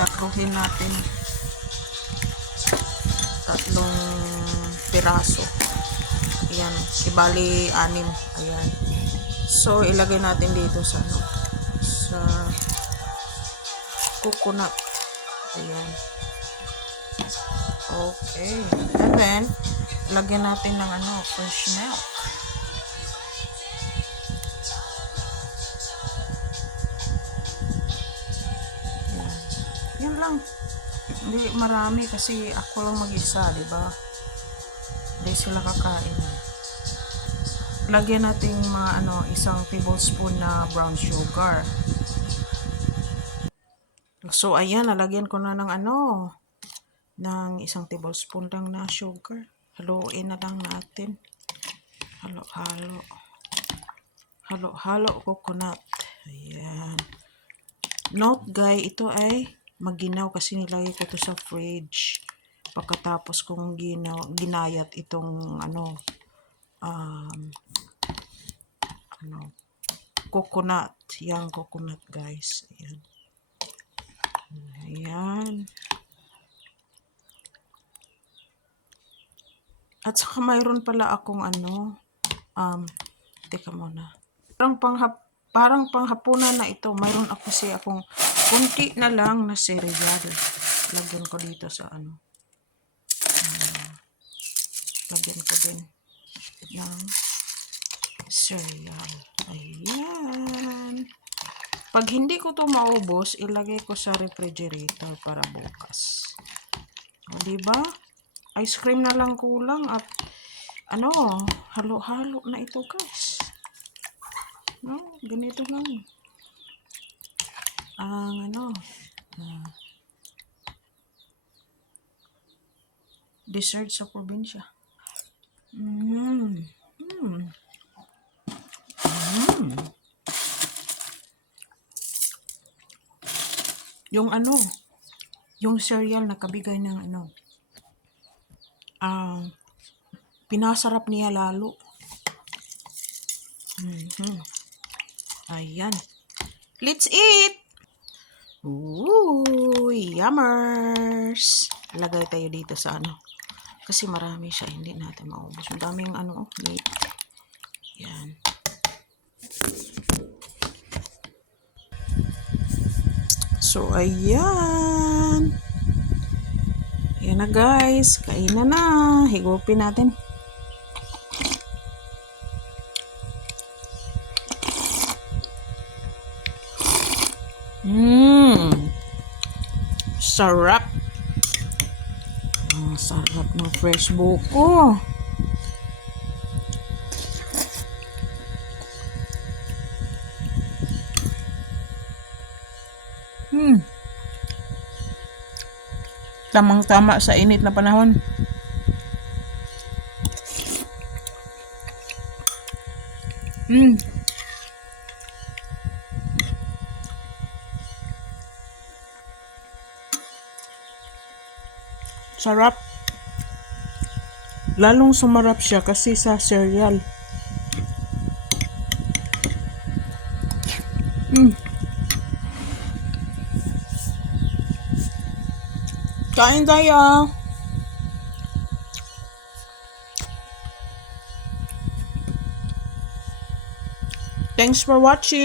Tatluhin natin. 3 piraso. Ayan. Ibali 6. Ayan. So, ilagay natin dito sa coconut. Ayan. Okay. And then, lagyan natin ng fresh milk. Ayan. Yan lang. Hindi marami kasi ako lang mag-isa, diba? Hindi sila kakain. Lagyan natin mga 1 tablespoon na brown sugar. So, ayan, nalagyan ko na ng ng 1 tablespoon lang na sugar. Haluin na lang natin. Halo-halo. Halo-halo coconut. Ayan. Note guys, ito ay maginaw kasi nilagay ko to sa fridge. Pagkatapos kong ginayat itong coconut. Yang coconut guys. Ayan. Ayan. At saka mayroon pala akong teka muna. Parang panghapunan na ito. Mayroon ako akong kunti na lang na cereal. Lagyan ko dito sa lagyan ko din ng cereal. Ayan. Pag hindi ko to maubos, ilagay ko sa refrigerator para bukas. O, diba? Ice cream na lang kulang at halo-halo na ito guys. No, ganito lang. Ang dessert sa probinsya. Yung cereal na kabigay ng pinasarap niya lalo. Ayan. Let's eat! Ooh, yummers! Lagay tayo dito sa kasi marami siya, hindi natin maubos. Ang daming meat. Ayan. So, ayan. Ayan na guys. Kainan na. Higupin natin. Sarap. Ang sarap ng fresh buko. Tamang-tama sa init na panahon. Sarap. Lalong sumarap siya kasi sa cereal. Kain tayo. Thanks for watching.